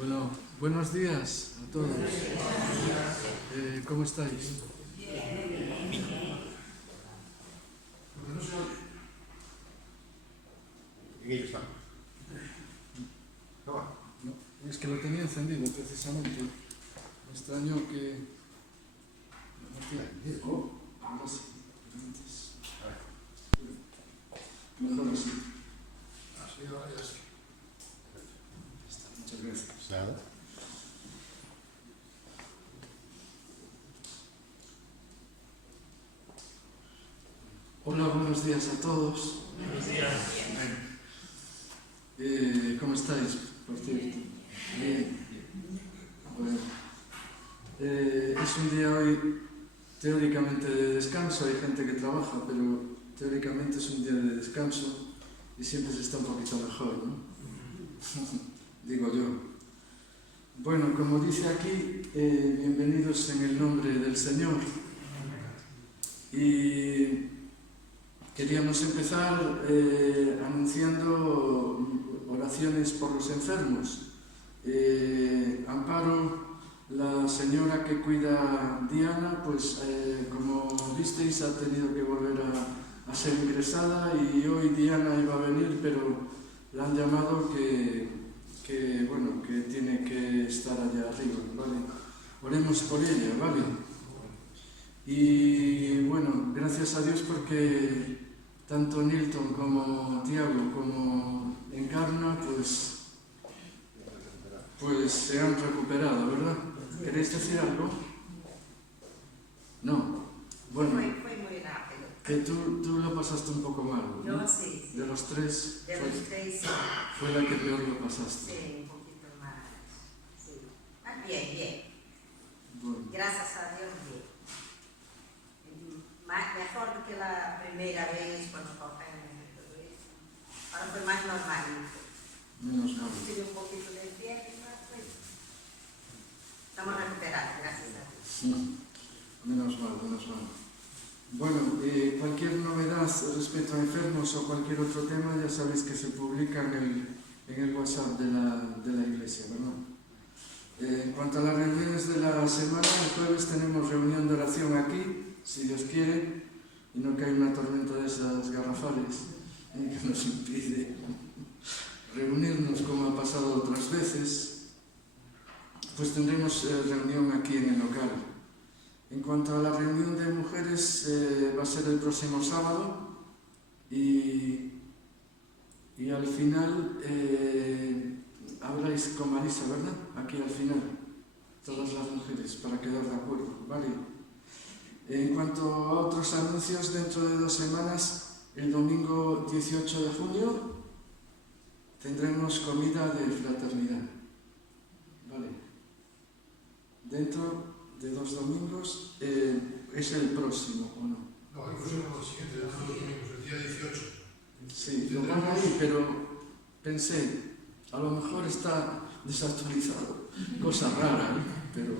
Bueno, buenos días a todos. ¿Cómo estáis? En ello estamos. No, es que lo tenía encendido precisamente. Me extraño que... ahora sí. Antes. Mejor así. Así ahora ya sí. Muchas gracias. Nada. Hola, buenos días a todos. Buenos días. ¿Cómo estáis, por cierto? Bien. Bueno, es un día hoy teóricamente de descanso. Hay gente que trabaja, pero teóricamente es un día de descanso y siempre se está un poquito mejor, ¿no? Digo yo. Bueno, como dice aquí, bienvenidos en el nombre del Señor. Y queríamos empezar anunciando oraciones por los enfermos. Amparo, la señora que cuida a Diana, pues como visteis ha tenido que volver a ser ingresada y hoy Diana iba a venir, pero le han llamado que tiene que estar allá arriba, ¿vale? Oremos por ella, ¿vale? Y bueno, gracias a Dios porque tanto Nilton como Tiago como Encarna pues se han recuperado, ¿verdad? ¿Queréis decir algo? No. Bueno, Fue muy rápido. que tú lo pasaste un poco mal, ¿no? Yo sí. De los tres, De los tres, sí. fue la que peor lo pasaste. Sí, un poquito más. Sí. Ah, bien, bien. Bueno, Gracias a Dios, bien. Mejor que la primera vez cuando cogemos y todo eso. Ahora fue más normal. menos mal. Tuve un poquito de fiebre, pero pues, estamos recuperados, gracias a Dios. Sí, menos mal. Bueno, cualquier novedad respecto a enfermos o cualquier otro tema ya sabéis que se publica en el WhatsApp de la iglesia, ¿verdad? En cuanto a las reuniones de la semana, el jueves tenemos reunión de oración aquí, si Dios quiere, y no cae una tormenta de esas garrafales que nos impide reunirnos como ha pasado otras veces. Pues tendremos reunión aquí en el local. En cuanto a la reunión de mujeres, va a ser el próximo sábado y al final habláis con Marisa, ¿verdad? Aquí al final, todas las mujeres, para quedar de acuerdo, ¿vale? En cuanto a otros anuncios, dentro de 2 semanas, el domingo 18 de junio, tendremos comida de fraternidad, ¿vale? Dentro de 2 domingos, es el próximo, ¿o no? No, el próximo siguiente, dentro de 2 domingos, el día 18. Sí, lo van ahí, pero pensé, a lo mejor está desactualizado, cosa rara, ¿eh? Pero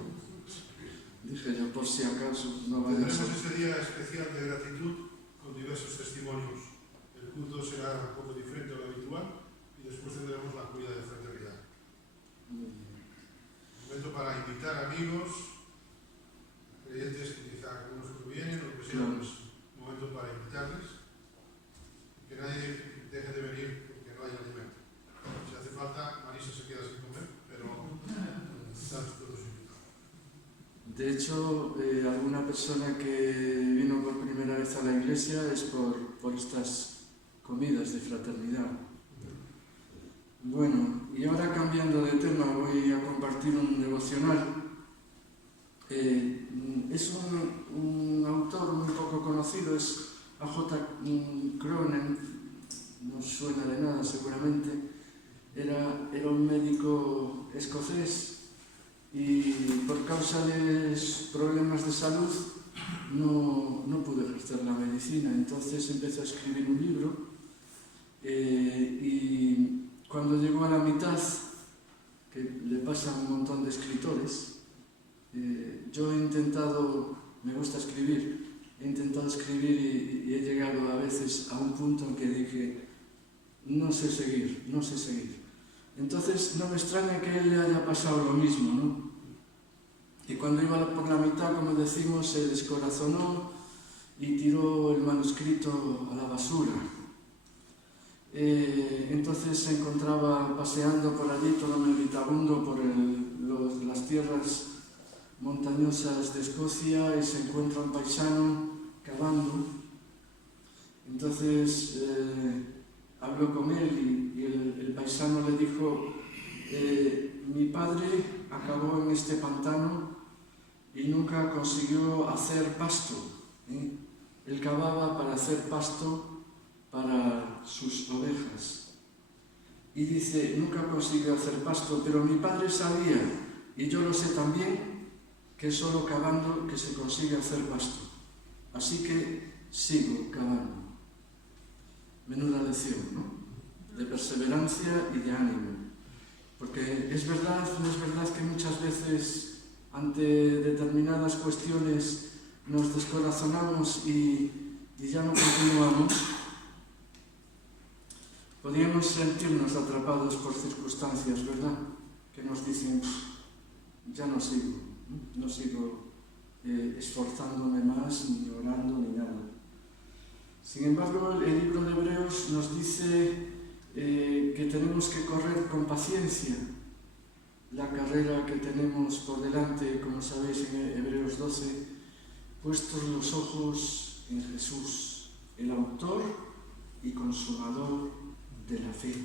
dije yo, por si acaso, no vaya a Tendremos ser. este día especial de gratitud con diversos testimonios. El culto será un poco diferente a lo habitual y después tendremos la comida de fraternidad. Un momento para invitar amigos, creyentes que quizá algunos no vienen o lo que sea, Claro. pues un momento para invitarles. Que nadie deje de venir porque no hay alimento. Si hace falta, Marisa se queda sin comer, pero estamos todos invitados. De hecho, alguna persona que vino por primera vez a la iglesia es por estas comidas de fraternidad. Bueno, y ahora cambiando de tema, voy a compartir un devocional. Es un autor muy poco conocido, es A.J. Cronin, no suena de nada seguramente. Era un médico escocés y por causa de problemas de salud no pudo ejercer la medicina. Entonces empezó a escribir un libro y cuando llegó a la mitad, que le pasa a un montón de escritores, yo he intentado, me gusta escribir, he intentado escribir y he llegado a veces a un punto en que dije, no sé seguir. Entonces no me extraña que a él le haya pasado lo mismo, ¿no? Y cuando iba por la mitad, como decimos, se descorazonó y tiró el manuscrito a la basura. Entonces se encontraba paseando por allí, todo meditabundo, por las tierras montañosas de Escocia, y se encuentra un paisano cavando. Entonces habló con él y el paisano le dijo: mi padre acabó en este pantano y nunca consiguió hacer pasto. Él cavaba para hacer pasto para sus ovejas. Y dice, nunca consiguió hacer pasto, pero mi padre sabía, y yo lo sé también, que es solo cavando que se consigue hacer pasto. Así que sigo cavando. Menuda lección, ¿no? De perseverancia y de ánimo. Porque es verdad, no es verdad que muchas veces ante determinadas cuestiones nos descorazonamos y ya no continuamos. Podríamos sentirnos atrapados por circunstancias, ¿verdad? Que nos dicen, ya no sigo esforzándome más, ni orando, ni nada. Sin embargo, el libro de Hebreos nos dice que tenemos que correr con paciencia la carrera que tenemos por delante, como sabéis en Hebreos 12, puestos los ojos en Jesús, el autor y consumador de la fe.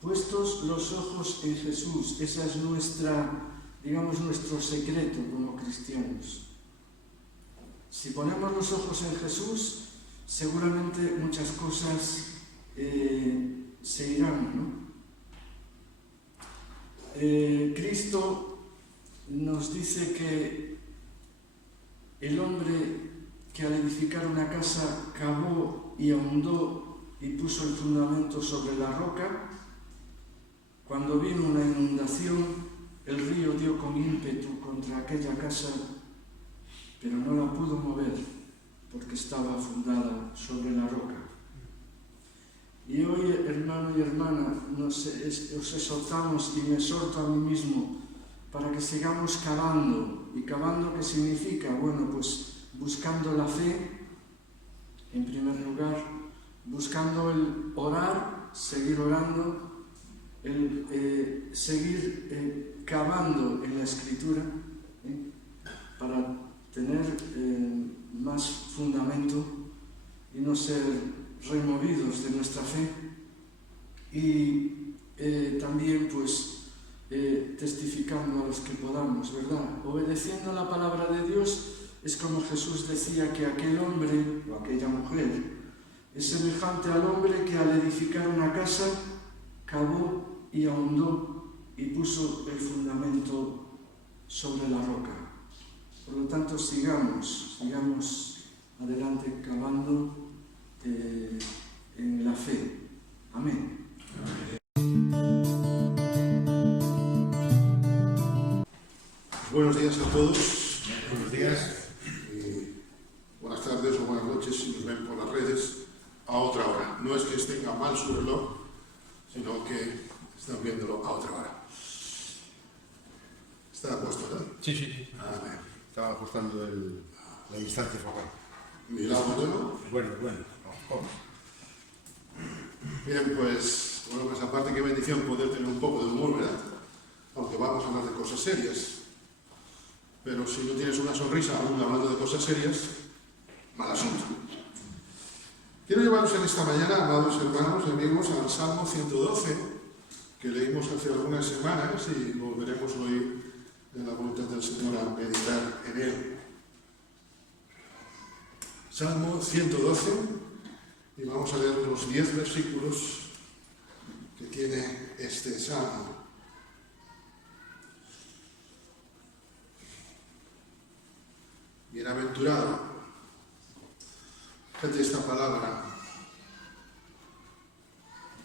Puestos los ojos en Jesús, esa es nuestro secreto como cristianos. Si ponemos los ojos en Jesús, seguramente muchas cosas se irán, ¿no? Cristo nos dice que el hombre que al edificar una casa cavó y ahondó y puso el fundamento sobre la roca, cuando vino una inundación, el río dio con ímpetu contra aquella casa, pero no la pudo mover porque estaba fundada sobre la roca. Y hoy, hermano y hermana, os exhortamos y me exhorto a mí mismo para que sigamos cavando. ¿Y cavando qué significa? Bueno, pues buscando la fe, en primer lugar, buscando el orar, seguir orando, el seguir cavando en la Escritura, para tener más fundamento y no ser removidos de nuestra fe, y también pues testificando a los que podamos, ¿verdad? Obedeciendo la palabra de Dios. Es como Jesús decía que aquel hombre o aquella mujer es semejante al hombre que al edificar una casa cavó y ahondó y puso el fundamento sobre la roca. Por lo tanto, sigamos adelante cavando en la fe. Amén. Buenos días a todos. Buenos días. Buenas tardes o buenas noches si nos ven por las redes a otra hora. No es que tenga mal su reloj, sino que están viéndolo a otra hora. ¿Está puesto, verdad? Sí. Amén. Estaba ajustando la distancia focal. Milagro bueno. Bueno. Bien, pues aparte qué bendición poder tener un poco de humor, ¿verdad? Aunque vamos a hablar de cosas serias. Pero si no tienes una sonrisa aún hablando de cosas serias, mal asunto. Quiero llevaros en esta mañana, amados hermanos y amigos, al Salmo 112, que leímos hace algunas semanas y volveremos hoy, en la voluntad del Señor, a meditar en él. Salmo 112, y vamos a leer los 10 versículos que tiene este salmo. Bienaventurado. Fíjate esta palabra.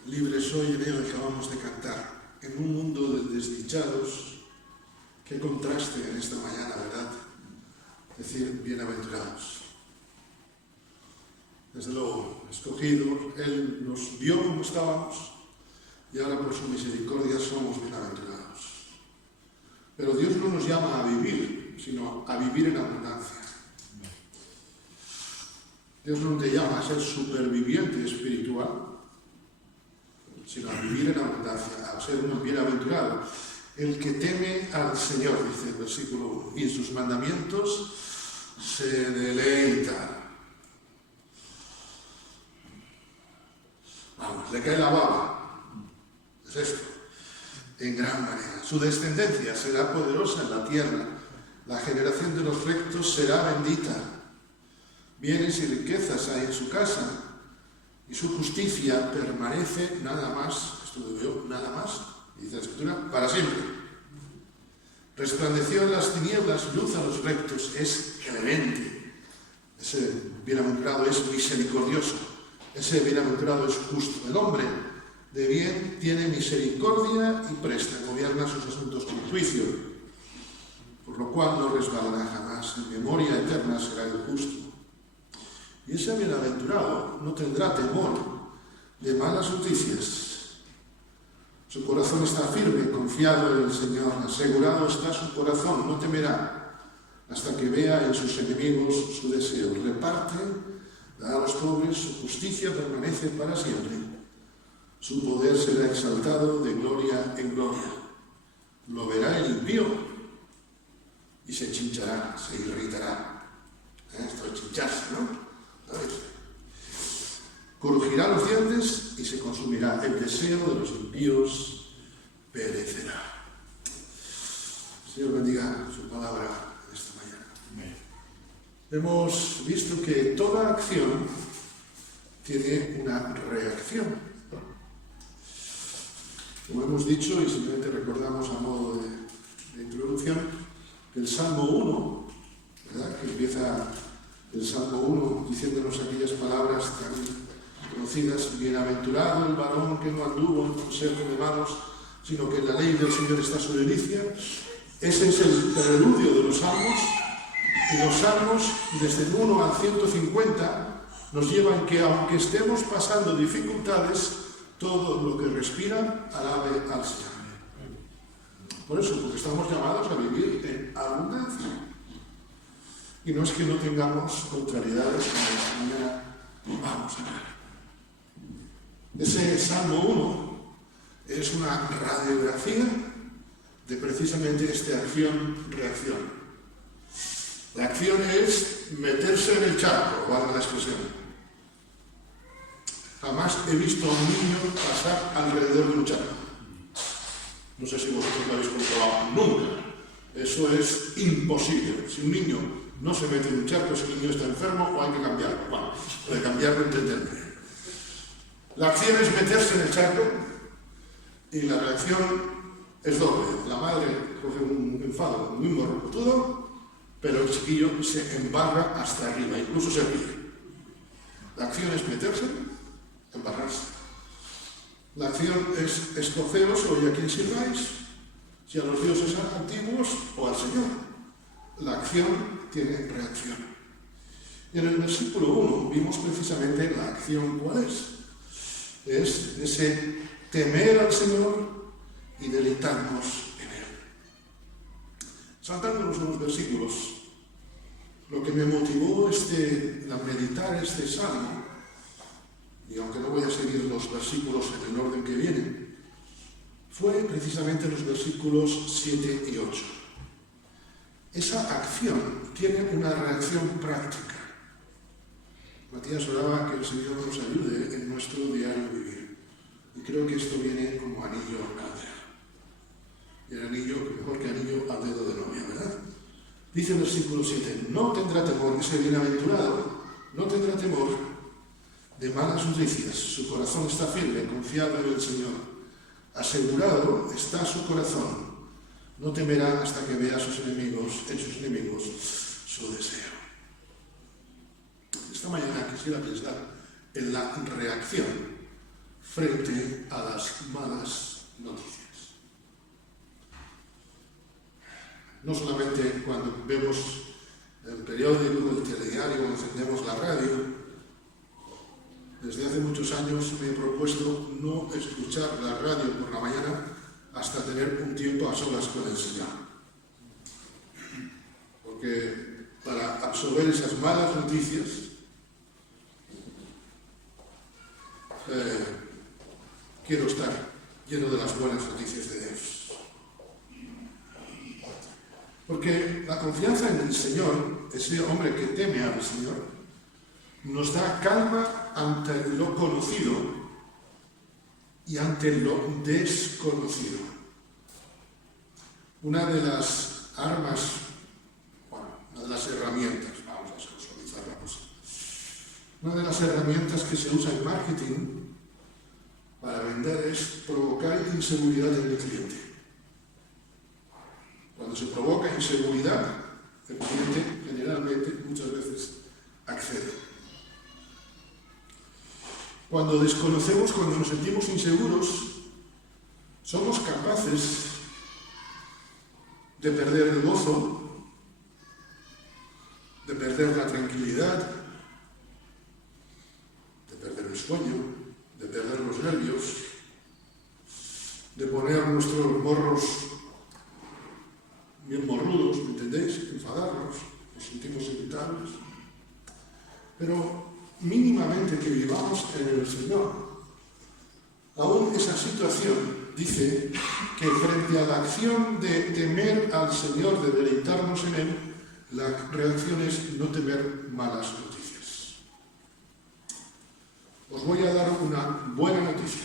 Libre soy, en él acabamos de cantar. En un mundo de desdichados, qué contraste en esta mañana, ¿verdad? Decir bienaventurados. Desde luego, escogido, él nos vio como estábamos y ahora por su misericordia somos bienaventurados. Pero Dios no nos llama a vivir, sino a vivir en abundancia. Dios no te llama a ser superviviente espiritual, sino a vivir en abundancia, a ser un bienaventurado. El que teme al Señor, dice el versículo 1, y en sus mandamientos se deleita. Vamos, le cae la baba. Es esto, en gran manera. Su descendencia será poderosa en la tierra. La generación de los rectos será bendita. Bienes y riquezas hay en su casa, y su justicia permanece nada más, esto lo veo, nada más, dice la Escritura, para siempre. Resplandeció en las tinieblas, luz a los rectos, es clemente. Ese bienaventurado es misericordioso, ese bienaventurado es justo. El hombre de bien tiene misericordia y presta, gobierna sus asuntos con juicio, por lo cual no resbalará jamás, en memoria eterna será el justo. Y ese bienaventurado no tendrá temor de malas noticias. Su corazón está firme, confiado en el Señor, asegurado está su corazón, no temerá hasta que vea en sus enemigos su deseo. Reparte, da a los pobres, su justicia permanece para siempre. Su poder será exaltado de gloria en gloria. Lo verá el impío y se chinchará, se irritará. Esto es chincharse, ¿no? ¿Sabes? Crujirá los dientes y se consumirá. El deseo de los impíos perecerá. Señor bendiga su palabra esta mañana. Hemos visto que toda acción tiene una reacción. Como hemos dicho, y simplemente recordamos a modo de introducción, que el Salmo 1, ¿verdad?, que empieza el Salmo 1 diciéndonos aquellas palabras tan conocidas: bienaventurado el varón que no anduvo en consejo de malos, sino que en la ley del Señor está su delicia. Ese es el preludio de los salmos, y los salmos desde el 1 al 150 nos llevan que aunque estemos pasando dificultades, todo lo que respira alabe al Señor. Por eso, porque estamos llamados a vivir en abundancia. Y no es que no tengamos contrariedades, como esta mañana vamos a ver. Ese Salmo 1 es una radiografía de precisamente esta acción-reacción. La acción es meterse en el charco, valga la expresión. Jamás he visto a un niño pasar alrededor de un charco. No sé si vosotros lo habéis comprobado. Nunca. Eso es imposible. Si un niño no se mete en un charco, ese niño está enfermo o hay que cambiarlo. Bueno, de cambiarlo, entenderme. La acción es meterse en el charco y la reacción es doble. La madre coge un enfado, un mismo rocotudo, pero el chiquillo se embarra hasta arriba, incluso se ríe. La acción es meterse, embarrarse. La acción es escoceros, oye, ¿a quién sirváis? Si a los dioses antiguos o al Señor. La acción tiene reacción. Y en el versículo 1 vimos precisamente la acción cuál es. Es ese temer al Señor y deleitarnos en Él. Saltándonos unos versículos, lo que me motivó a meditar este salmo, y aunque no voy a seguir los versículos en el orden que vienen, fue precisamente los versículos 7 y 8. Esa acción tiene una reacción práctica. Matías oraba que el Señor nos ayude en nuestro diario vivir. Y creo que esto viene como anillo al dedo. Y el anillo, mejor que anillo al dedo de novia, ¿verdad? Dice el versículo 7, no tendrá temor, ese bienaventurado, no tendrá temor de malas noticias. Su corazón está firme, confiado en el Señor. Asegurado está su corazón. No temerá hasta que vea en sus enemigos su deseo. Esta mañana quisiera pensar en la reacción frente a las malas noticias. No solamente cuando vemos el periódico, el telediario, o encendemos la radio, Desde hace muchos años me he propuesto no escuchar la radio por la mañana hasta tener un tiempo a solas con el Señor. Porque para absorber esas malas noticias, quiero estar lleno de las buenas noticias de Dios. Porque la confianza en el Señor, ese hombre que teme al Señor, nos da calma ante lo conocido y ante lo desconocido. Una de las armas, una de las herramientas, vamos a sexualizar la cosa, una de las herramientas que se usa en marketing para vender es provocar inseguridad en el cliente. Cuando se provoca inseguridad, el cliente generalmente, muchas veces, accede. Cuando desconocemos, cuando nos sentimos inseguros, somos capaces de perder el gozo, de perder la tranquilidad, de perder el sueño, de perder los nervios, de poner nuestros morros bien morrudos, ¿me entendéis? Enfadarnos, nos sentimos irritables. Pero mínimamente que vivamos en el Señor, aún esa situación dice que frente a la acción de temer al Señor, de deleitarnos en Él, la reacción es no temer malas noticias. Os voy a dar una buena noticia.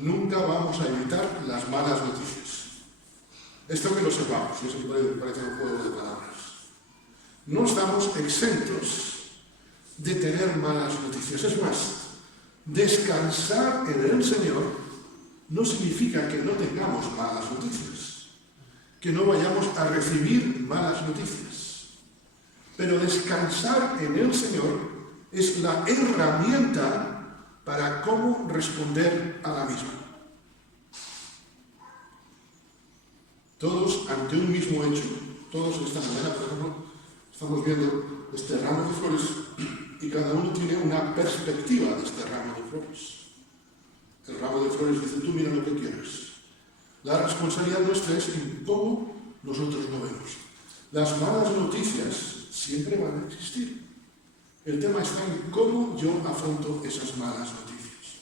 Nunca vamos a evitar las malas noticias. Esto que lo sepamos, eso me parece un juego de palabras. No estamos exentos de tener malas noticias. Es más, descansar en el Señor no significa que no tengamos malas noticias, que no vayamos a recibir malas noticias. Pero descansar en el Señor es la herramienta para cómo responder a la misma. Todos ante un mismo hecho, todos esta mañana, por ejemplo, estamos viendo este ramo de flores y cada uno tiene una perspectiva de este ramo de flores. El ramo de flores dice, tú mira lo que quieres. La responsabilidad nuestra es en cómo nosotros lo vemos. Las malas noticias siempre van a existir. El tema está en cómo yo afronto esas malas noticias.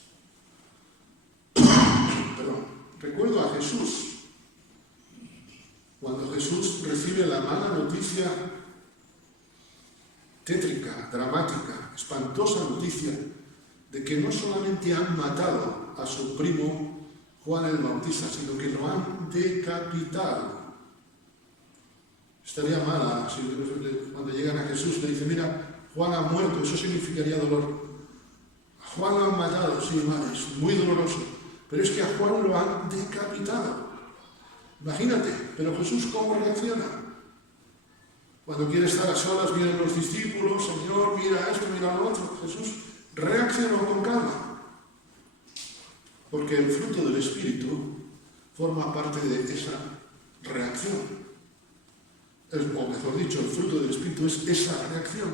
Perdón. Recuerdo a Jesús. Cuando Jesús recibe la mala noticia tétrica, dramática, espantosa noticia de que no solamente han matado a su primo Juan el Bautista, sino que lo han decapitado. Estaría mala si cuando llegan a Jesús le dicen, mira, Juan ha muerto, eso significaría dolor. A Juan lo han matado, sí, vale, es muy doloroso, pero es que a Juan lo han decapitado. Imagínate, pero Jesús ¿cómo reacciona? Cuando quiere estar a solas, vienen los discípulos, Señor, mira esto, mira lo otro. Jesús reaccionó con calma. Porque el fruto del Espíritu forma parte de esa reacción. O mejor dicho, el fruto del Espíritu es esa reacción.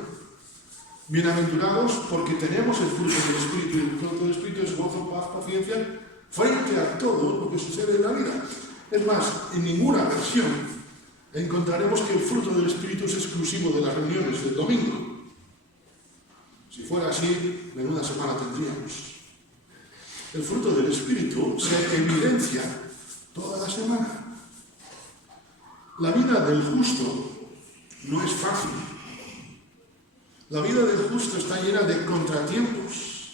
Bienaventurados porque tenemos el fruto del Espíritu. Y el fruto del Espíritu es gozo, paz, paciencia, frente a todo lo que sucede en la vida. Es más, en ninguna versión encontraremos que el fruto del Espíritu es exclusivo de las reuniones del domingo. Si fuera así, menuda semana tendríamos. El fruto del Espíritu se evidencia toda la semana. La vida del justo no es fácil. La vida del justo está llena de contratiempos,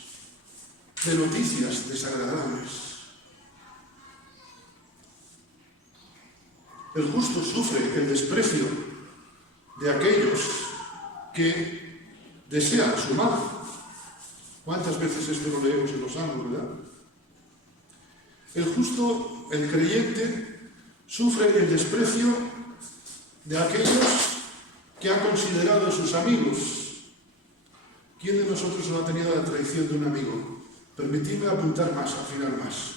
de noticias desagradables. El justo sufre el desprecio de aquellos que desean su mal. ¿Cuántas veces esto lo leemos en los Salmos, verdad? El justo, el creyente, sufre el desprecio de aquellos que ha considerado sus amigos. ¿Quién de nosotros no ha tenido la traición de un amigo? Permitidme apuntar más, afinar más.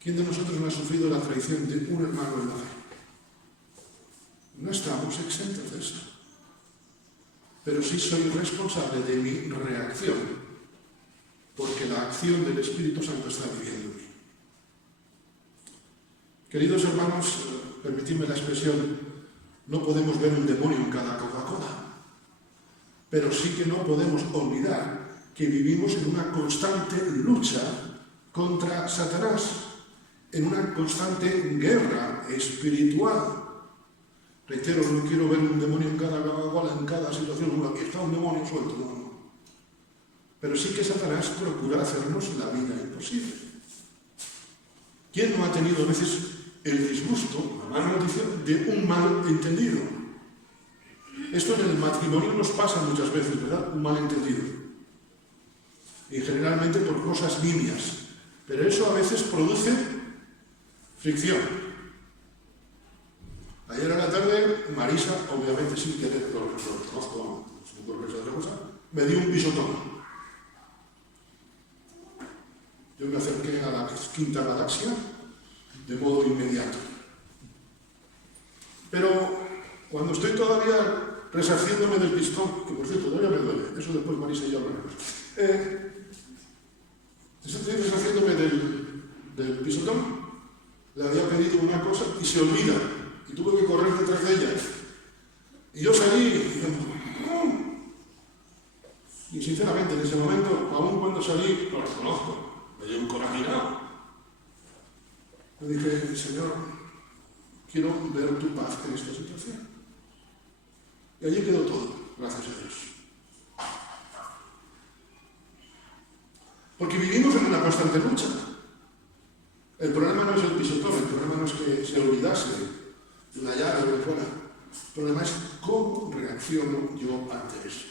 ¿Quién de nosotros no ha sufrido la traición de un hermano en la fe? No estamos exentos de eso. Pero sí soy responsable de mi reacción porque la acción del Espíritu Santo está viviendo en mí. Queridos hermanos, permitidme la expresión, no podemos ver un demonio en cada Coca-Cola, pero sí que no podemos olvidar que vivimos en una constante lucha contra Satanás, en una constante guerra espiritual. Reitero, no quiero ver un demonio en cada Coca-Cola, en cada situación, aquí está un demonio suelto, no. Pero sí que Satanás procura hacernos la vida imposible. ¿Quién no ha tenido a veces el disgusto, la mala noticia, de un mal entendido? Esto en el matrimonio nos pasa muchas veces, ¿verdad? Un mal entendido. Y generalmente por cosas nimias. Pero eso a veces produce fricción. Ayer a la tarde, Marisa, obviamente sin querer, lo conozco, me dio un pisotón. Yo me acerqué a la quinta galaxia de modo inmediato. Pero cuando estoy todavía resarciéndome del pistón, que por cierto todavía me duele, eso después Marisa y yo hablaremos, estoy resarciéndome del pisotón, le había pedido una cosa y se olvida, y tuve que correr detrás de ella. Y yo salí, y sinceramente en ese momento, aún cuando salí, lo reconozco, me dio un corajinado. Le dije, Señor, quiero ver tu paz en esta situación. Y allí quedó todo, gracias a Dios. Porque vivimos en una constante lucha. El problema no es el pisotón, el problema no es que se olvidase de una llave o de fuera. El problema es cómo reacciono yo ante eso.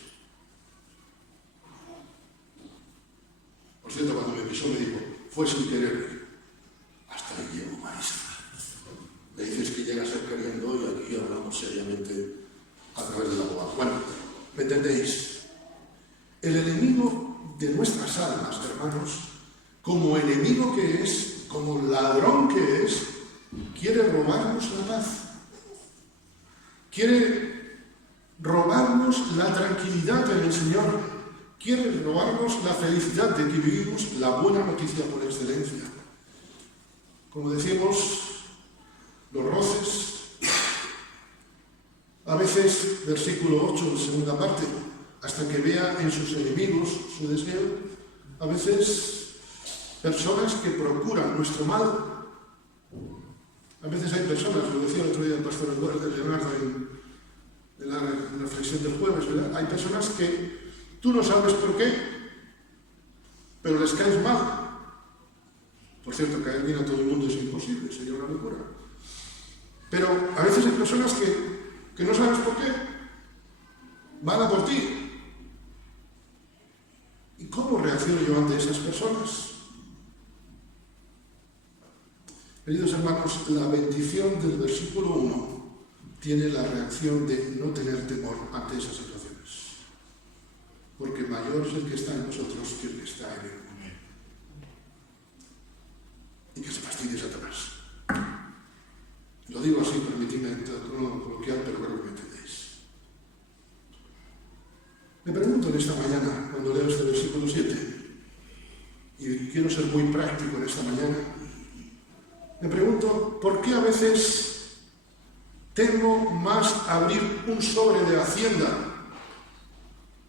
Por cierto, cuando me pisó me dijo, fue sin querer. Hasta ahí llego, Marisa. Me dices que llega a ser queriendo y aquí hablamos seriamente a través del abogado. Bueno, ¿me entendéis? El enemigo de nuestras almas, hermanos, como enemigo que es, como ladrón que es, quiere robarnos la paz. Quiere robarnos la tranquilidad en el Señor. Quiere robarnos la felicidad de que vivimos la buena noticia por excelencia. Como decimos, los roces, a veces, versículo 8, segunda parte, hasta que vea en sus enemigos su deseo, a veces personas que procuran nuestro mal. A veces hay personas, lo decía el otro día el pastor Leonardo en la reflexión del jueves, ¿verdad? Hay personas que tú no sabes por qué, pero les caes mal. Por cierto, caer bien a todo el mundo es imposible, sería una locura. Pero a veces hay personas que no sabes por qué, van a por ti. ¿Y cómo reacciono yo ante esas personas? Queridos hermanos, la bendición del versículo 1 tiene la reacción de no tener temor ante esas situaciones. Porque mayor es el que está en nosotros que el que está en él. Y que se fastidie Satanás. Lo digo así, permitidme en tono coloquial, pero creo que me entendéis. Me pregunto en esta mañana, cuando leo este versículo 7, y quiero ser muy práctico en esta mañana, me pregunto, ¿por qué a veces temo más abrir un sobre de Hacienda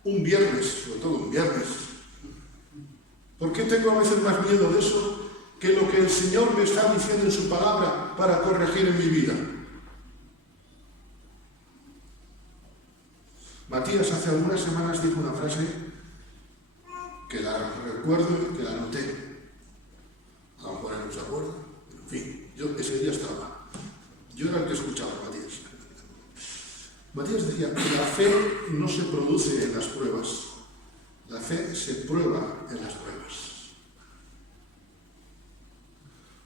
un viernes, sobre todo un viernes? ¿Por qué tengo a veces más miedo de eso que lo que el Señor me está diciendo en su palabra para corregir en mi vida? Matías hace algunas semanas dijo una frase que la recuerdo y que la anoté. A lo mejor no se acuerda, pero en fin, yo ese día estaba. Yo era el que escuchaba a Matías. Matías decía que la fe no se produce en las pruebas, la fe se prueba en las pruebas.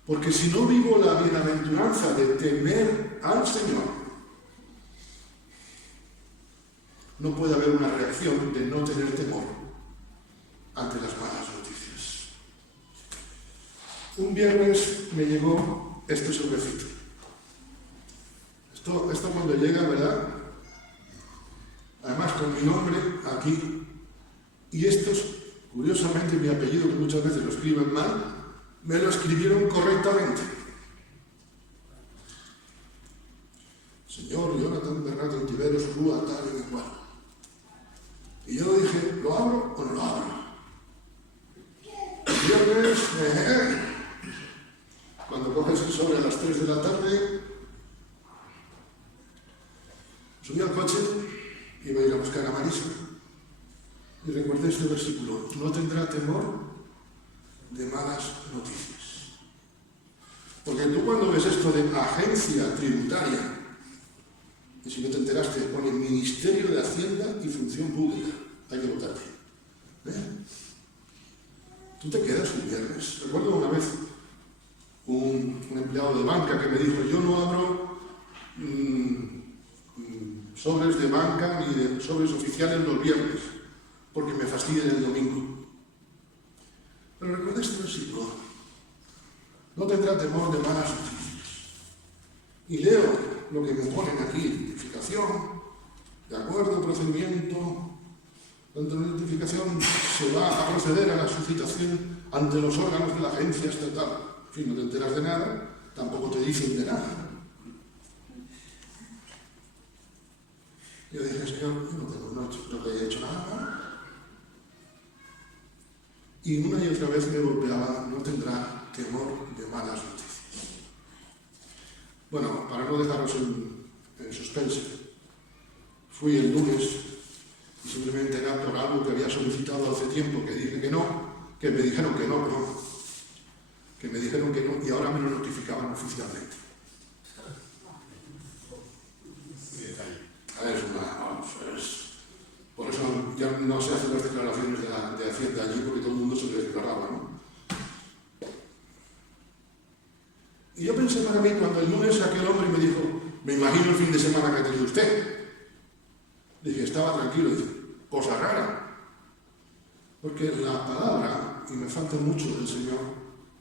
Porque si no vivo la bienaventuranza de temer al Señor, no puede haber una reacción de no tener temor ante las malas noticias. Un viernes me llegó este sobrecito. Esto cuando llega, ¿verdad? Además con mi nombre aquí. Y esto es Curiosamente, mi apellido, que muchas veces lo escriben mal, me lo escribieron correctamente. Señor Jonathan Bernardo Ontiveros, Rúa, tal y cual. Y yo dije, ¿lo abro o no lo abro? Viernes, cuando coges el sobre a las 3 de la tarde, subí al coche, iba a ir a buscar a Marisa, y recordé este versículo: no tendrá temor de malas noticias. Porque tú cuando ves esto de agencia tributaria, y si no te enteraste, pone Ministerio de Hacienda y Función Pública, hay que votarte. Tú te quedas un viernes. Recuerdo una vez un empleado de banca que me dijo: yo no abro sobres de banca ni de sobres oficiales los viernes, porque me fastidian el domingo. Pero recuerda este versículo: no tendrá temor de malas noticias. Y leo lo que me ponen aquí: identificación, de acuerdo, procedimiento. Ante la identificación se va a proceder a la suscitación ante los órganos de la agencia estatal. En fin, no te enteras de nada, tampoco te dicen de nada. Yo dije: Señor, yo no te he hecho nada. Y una y otra vez me golpeaba: no tendrá temor de malas noticias. Bueno, para no dejaros en suspense, fui el lunes y simplemente era por algo que había solicitado hace tiempo, que dije que no, que me dijeron que no, que me dijeron que no, y ahora me lo notificaban oficialmente. A ver, por eso ya no se hacen las declaraciones de Hacienda allí, porque todo el mundo se les declaraba, ¿no? Y yo pensé para mí, cuando el lunes aquel hombre me dijo: me imagino el fin de semana que ha tenido usted. Dije, estaba tranquilo. Dije, cosa rara. Porque la palabra, y me falta mucho del Señor,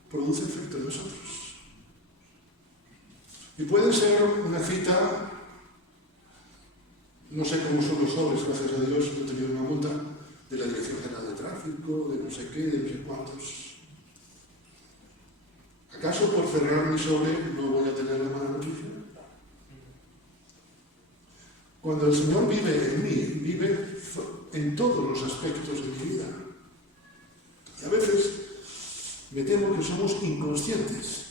produce efecto en nosotros. Y puede ser una cita, no sé cómo son los sobres, gracias a Dios, no he tenido una multa, de la Dirección General de Tráfico, de no sé qué, de no sé cuántos. ¿Acaso por cerrar mi sobre no voy a tener la mala noticia? Cuando el Señor vive en mí, vive en todos los aspectos de mi vida. Y a veces me temo que somos inconscientes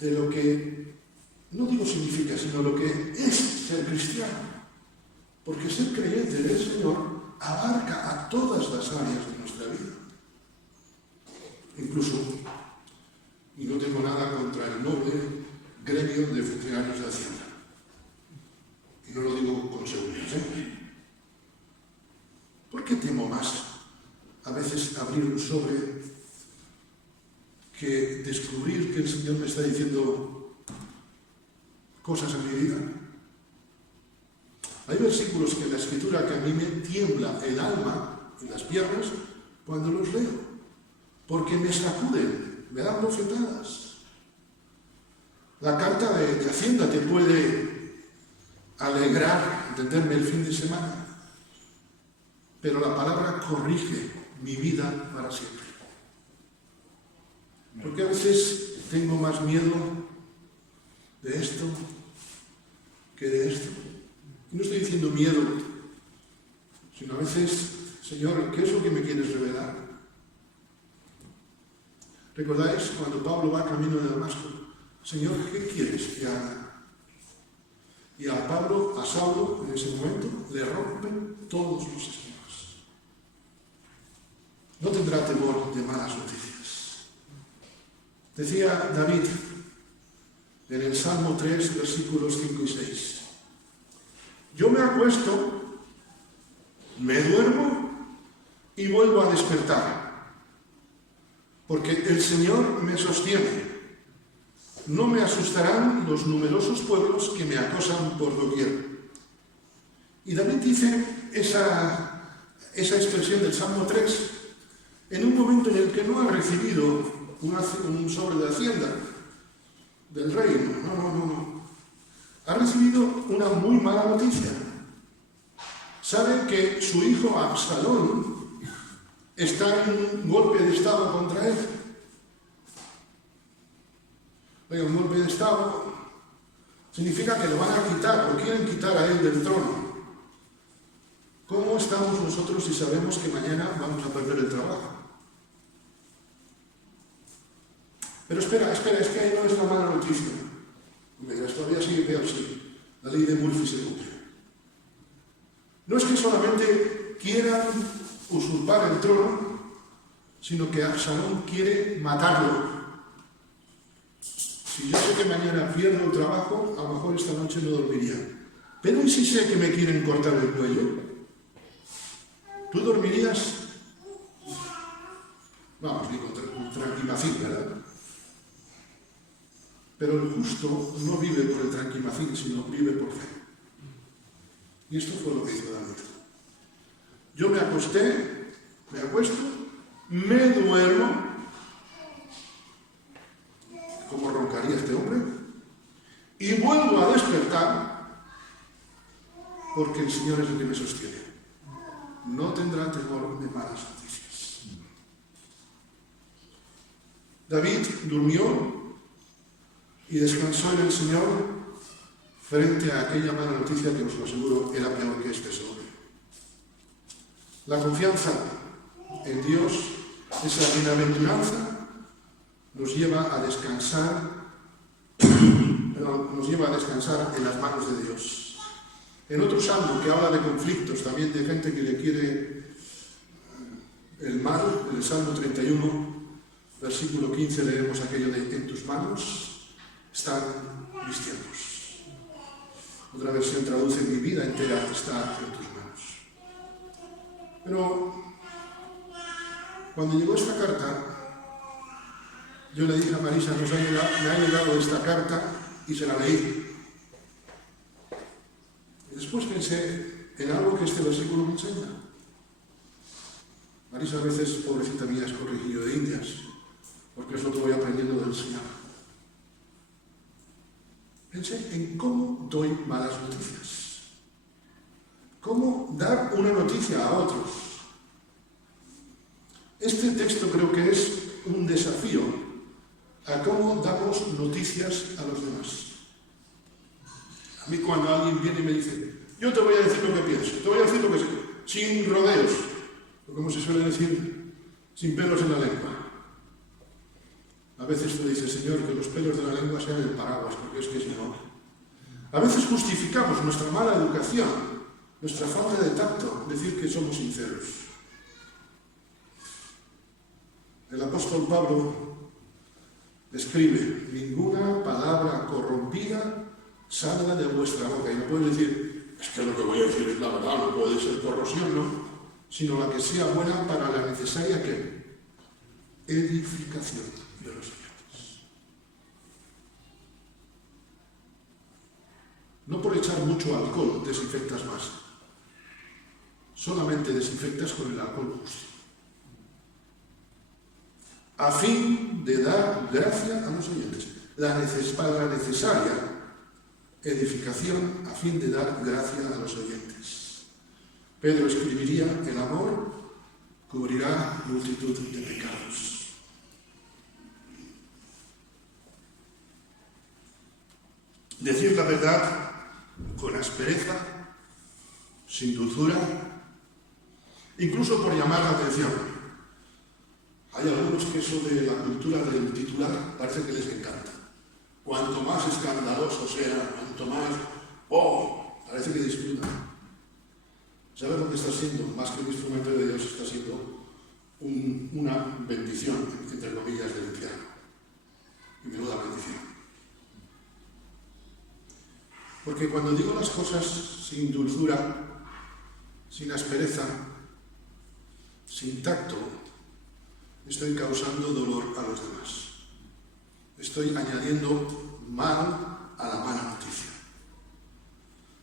de lo que, no digo significa, sino lo que es ser cristiano. Porque ser creyente del Señor abarca a todas las áreas de nuestra vida. Incluso, y no tengo nada contra el noble gremio de funcionarios de Hacienda. Y no lo digo con seguridad, ¿Por qué temo más a veces abrir un sobre que descubrir que el Señor me está diciendo cosas en mi vida? Hay versículos que en la Escritura que a mí me tiembla el alma y las piernas cuando los leo, porque me sacuden, me dan bofetadas. La carta de Hacienda te puede alegrar, entenderme, el fin de semana, pero la palabra corrige mi vida para siempre. Porque a veces tengo más miedo de esto que de esto. Y no estoy diciendo miedo, sino a veces, Señor, ¿qué es lo que me quieres revelar? ¿Recordáis cuando Pablo va camino de Damasco? Señor, ¿qué quieres que haga? Y a Pablo, a Saulo, en ese momento, le rompen todos los esquemas. No tendrá temor de malas noticias. Decía David en el Salmo 3, versículos 5 y 6. Yo me acuesto, me duermo y vuelvo a despertar, porque el Señor me sostiene. No me asustarán los numerosos pueblos que me acosan por doquier. Y David dice esa expresión del Salmo 3 en un momento en el que no ha recibido un sobre de Hacienda del reino. No. Ha recibido una muy mala noticia. Sabe que su hijo Absalón está en un golpe de Estado contra él. Oiga, un golpe de Estado significa que lo van a quitar, o quieren quitar a él del trono. ¿Cómo estamos nosotros si sabemos que mañana vamos a perder el trabajo? Pero espera, es que ahí no es la mala noticia. Me dirás, todavía sigue peor, sí. La ley de Murphy se cumple. No es que solamente quieran usurpar el trono, sino que Absalón quiere matarlo. Si yo sé que mañana pierdo el trabajo, a lo mejor esta noche no dormiría. Pero ¿y si sé que me quieren cortar el cuello? ¿Tú dormirías? Vamos, ni con tranquimacín, ¿verdad? Pero el justo no vive por el tranquimacín, sino vive por fe. Y esto fue lo que hizo David. Yo me acosté, me acuesto, me duermo, como roncaría este hombre, y vuelvo a despertar, porque el Señor es el que me sostiene. No tendrá temor de malas noticias. David durmió y descansó en el Señor frente a aquella mala noticia que os lo aseguro era peor que este sobre. La confianza en Dios, esa bienaventuranza, nos lleva a descansar, en las manos de Dios. En otro salmo que habla de conflictos, también de gente que le quiere el mal, en el Salmo 31, versículo 15, leemos aquello de en tus manos están mis tiempos. Otra versión traduce mi vida entera está en tus manos. Pero cuando llegó esta carta, yo le dije a Marisa, me ha llegado esta carta y se la leí. Y después pensé en algo que este versículo me enseña. Marisa a veces, pobrecita mía, es corregillo de indias, porque es lo que voy aprendiendo del Señor. Pensé en cómo doy malas noticias. Cómo dar una noticia a otros. Este texto creo que es un desafío a cómo damos noticias a los demás. A mí cuando alguien viene y me dice, yo te voy a decir lo que pienso, te voy a decir lo que sé, sin rodeos, o como se suele decir, sin pelos en la lengua. A veces tú dices, Señor, que los pelos de la lengua sean el paraguas, porque es que si no. A veces justificamos nuestra mala educación, nuestra falta de tacto, decir que somos sinceros. El apóstol Pablo escribe, ninguna palabra corrompida salga de vuestra boca. Y no puede decir, es que lo que voy a decir es la verdad, no puede ser corrosión, no, sino la que sea buena para la necesaria ¿qué? Edificación de los oyentes. No por echar mucho alcohol desinfectas más, solamente desinfectas con el alcohol justo, a fin de dar gracia a los oyentes, para la necesaria edificación, a fin de dar gracia a los oyentes. Pedro escribiría, el amor cubrirá multitud de pecados. Decir la verdad con aspereza, sin dulzura, incluso por llamar la atención. Hay algunos que eso de la cultura del titular parece que les encanta. Cuanto más escandaloso sea, cuanto más, parece que disfrutan. ¿Sabes lo que está siendo? Más que un instrumento de Dios, está siendo una bendición, entre comillas, del infierno. Y menuda bendición. Porque cuando digo las cosas sin dulzura, sin aspereza, sin tacto, estoy causando dolor a los demás. Estoy añadiendo mal a la mala noticia.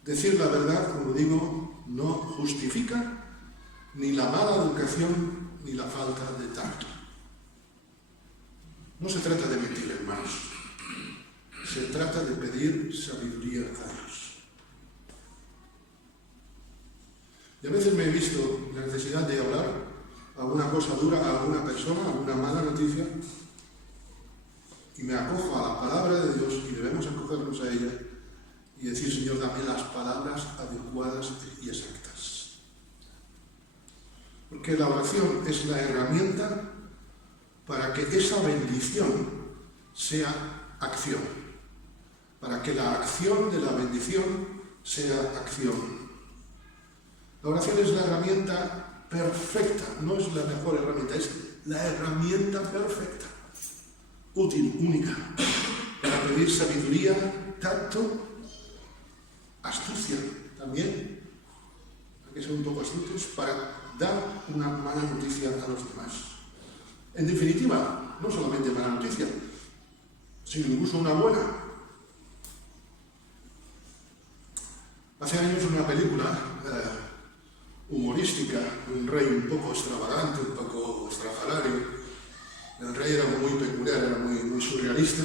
Decir la verdad, como digo, no justifica ni la mala educación ni la falta de tacto. No se trata de mentir, hermanos. Se trata de pedir sabiduría a Dios. Y a veces me he visto la necesidad de hablar alguna cosa dura a alguna persona, alguna mala noticia, y me acojo a la palabra de Dios y debemos acogernos a ella y decir, Señor, dame las palabras adecuadas y exactas. Porque la oración es la herramienta para que esa bendición sea acción, para que la acción de la bendición sea acción. La oración es la herramienta perfecta, no es la mejor herramienta, es la herramienta perfecta, útil, única, para pedir sabiduría, tacto, astucia también, hay que ser un poco astutos para dar una mala noticia a los demás. En definitiva, no solamente mala noticia, sino incluso una buena. Hace años una película humorística, un rey un poco extravagante, un poco estrafalario. El rey era muy peculiar, era muy surrealista.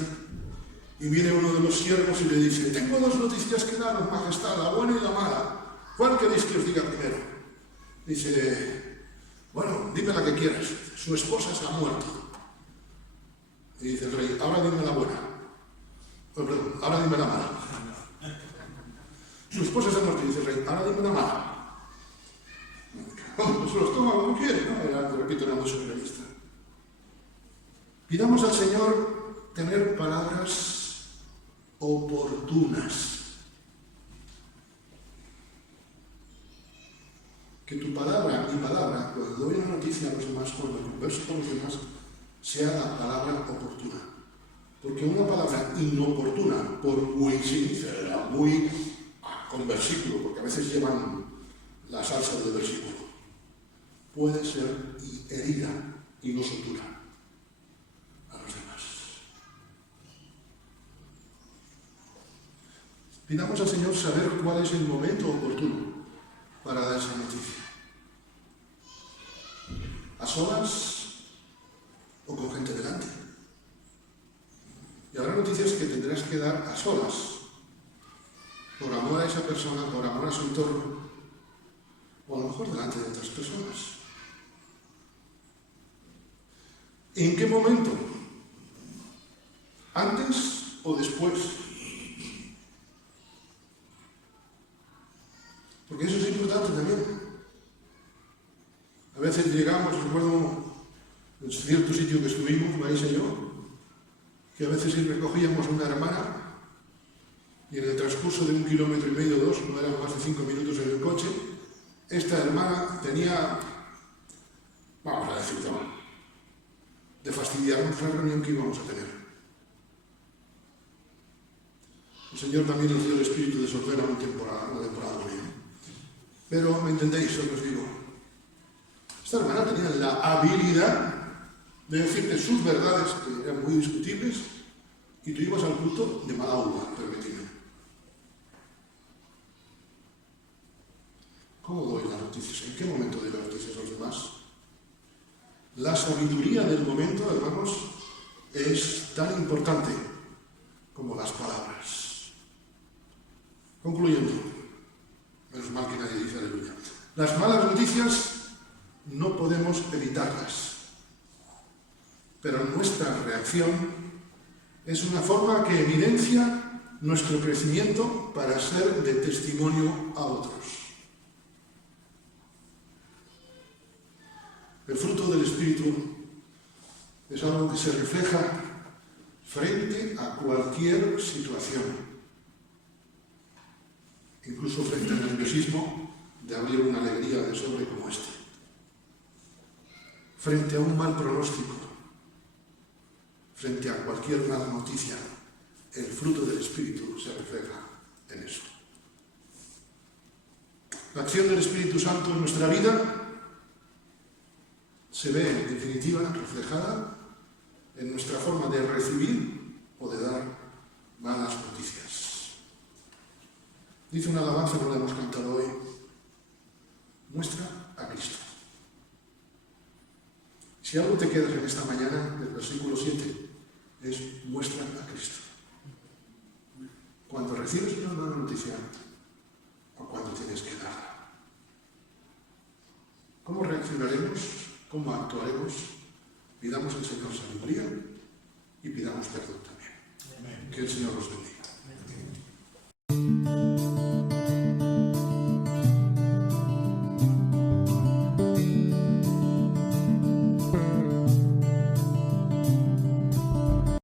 Y viene uno de los siervos y le dice, tengo dos noticias que daros, majestad, la buena y la mala. ¿Cuál queréis que os diga primero? Dice, bueno, dime la que quieras. Su esposa se ha muerto. Y dice el rey, ahora dime la buena. Oh, perdón, ahora dime la mala. Su esposa se ha muerto. Y dice el rey, ahora dime la mala. Se los toma como quiere, ¿no? Repito, era muy surrealista. Pidamos al Señor tener palabras oportunas. Que tu palabra, mi palabra, cuando doy una noticia a los demás, cuando converso con los demás, sea la palabra oportuna. Porque una palabra inoportuna, por muy sincera, muy con versículo, porque a veces llevan la salsa del versículo, puede ser herida y no sutura a los demás. Pidamos al Señor saber cuál es el momento oportuno para dar esa noticia. ¿A solas o con gente delante? Y habrá noticias que tendrás que dar a solas, por amor a esa persona, por amor a su entorno, o a lo mejor delante de otras personas. ¿En qué momento? ¿Antes o después? Porque eso es importante también. A veces llegamos, recuerdo en cierto sitio que estuvimos, Marisa y yo, que a veces recogíamos a una hermana y en el transcurso de 1,5 kilómetros, 2, no eran más de 5 minutos en el coche, esta hermana tenía, vamos a decirlo, de fastidiarnos la reunión que íbamos a tener. El Señor también nos dio el espíritu de sordera una temporada con ella. Pero, ¿me entendéis lo que os digo? Esta hermana tenía la habilidad de decirte sus verdades, que eran muy discutibles, y tú ibas al culto de mala uva, permitidme. ¿Cómo doy las noticias? ¿En qué momento doy las noticias a los demás? La sabiduría del momento, hermanos, es tan importante como las palabras. Concluyendo, menos mal que nadie dice aleluya. Las malas noticias no podemos evitarlas, pero nuestra reacción es una forma que evidencia nuestro crecimiento para ser de testimonio a otros. El fruto del Espíritu es algo que se refleja frente a cualquier situación, incluso frente al nerviosismo de abrir una alegría de sobre como este, frente a un mal pronóstico, frente a cualquier mala noticia. El fruto del Espíritu se refleja en eso. La acción del Espíritu Santo en nuestra vida se ve, en definitiva, reflejada en nuestra forma de recibir o de dar malas noticias. Dice una alabanza que la hemos cantado hoy: muestra a Cristo. Si algo te quedas en esta mañana, del versículo 7, es muestra a Cristo. Cuando recibes una mala noticia o cuando tienes que darla. ¿Cómo reaccionaremos cómo actuaremos, pidamos al Señor sabiduría y pidamos perdón también. Que el Señor los bendiga.